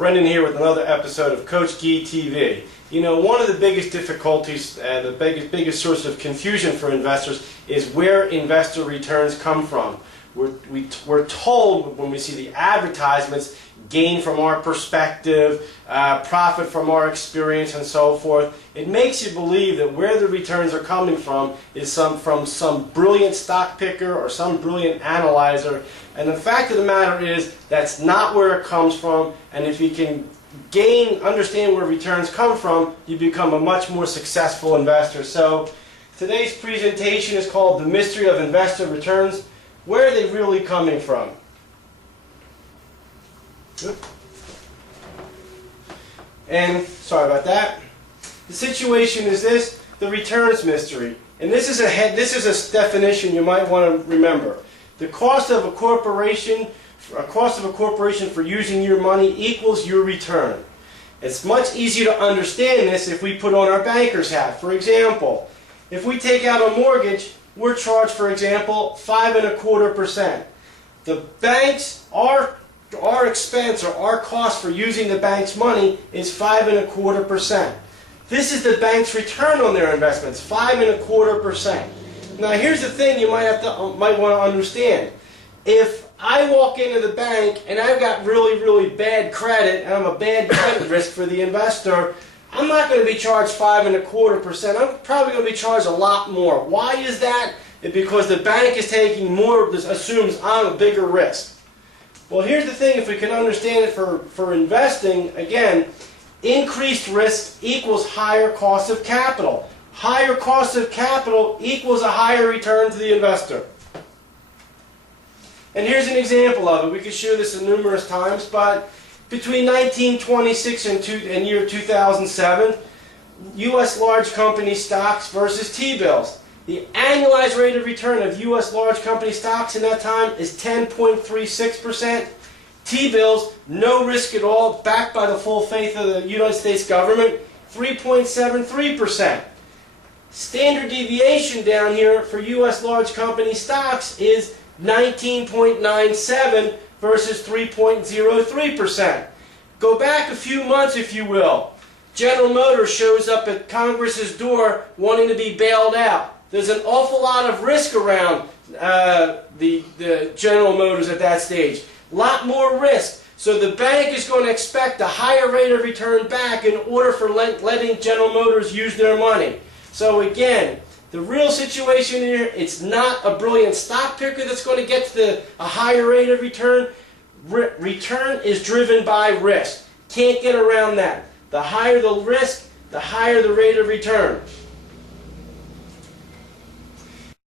Brendan here with another episode of Coach Gee TV. You know, one of the biggest difficulties and the biggest source of confusion for investors is where investor returns come from. We're told when we see the advertisements, gain from our perspective, profit from our experience, and so forth. It makes you believe that where the returns are coming from is from some brilliant stock picker or some brilliant analyzer. And the fact of the matter is that's not where it comes from. And if you can understand where returns come from, you become a much more successful investor. So today's presentation is called The Mystery of Investor Returns. Where are they really coming from? And sorry about that. The situation is this: the returns mystery. And this is a definition you might want to remember. The cost of a corporation for using your money equals your return. It's much easier to understand this if we put on our banker's hat. For example, if we take out a mortgage, we're charged, for example, 5.25%. The banks, our expense or our cost for using the bank's money is 5.25%. This is the bank's return on their investments, 5.25%. Now here's the thing you might want to understand. If I walk into the bank and I've got really bad credit and I'm a bad credit risk for the investor, I'm not going to be charged 5.25%. I'm probably going to be charged a lot more. Why is that? It's because the bank is taking more, assumes I'm a bigger risk. Well, here's the thing, if we can understand it for investing, again, increased risk equals higher cost of capital. Higher cost of capital equals a higher return to the investor. And here's an example of it. We could show this numerous times, but between 1926 and year 2007, U.S. large company stocks versus T-bills. The annualized rate of return of U.S. large company stocks in that time is 10.36%. T-bills, no risk at all, backed by the full faith of the United States government, 3.73%. Standard deviation down here for U.S. large company stocks is 19.97 versus 3.03%. Go back a few months, if you will. General Motors shows up at Congress's door wanting to be bailed out. There's an awful lot of risk around the General Motors at that stage. A lot more risk. So the bank is going to expect a higher rate of return back in order for letting General Motors use their money. So again, the real situation here, it's not a brilliant stock picker that's going to get to a higher rate of return. Return is driven by risk. Can't get around that. The higher the risk, the higher the rate of return.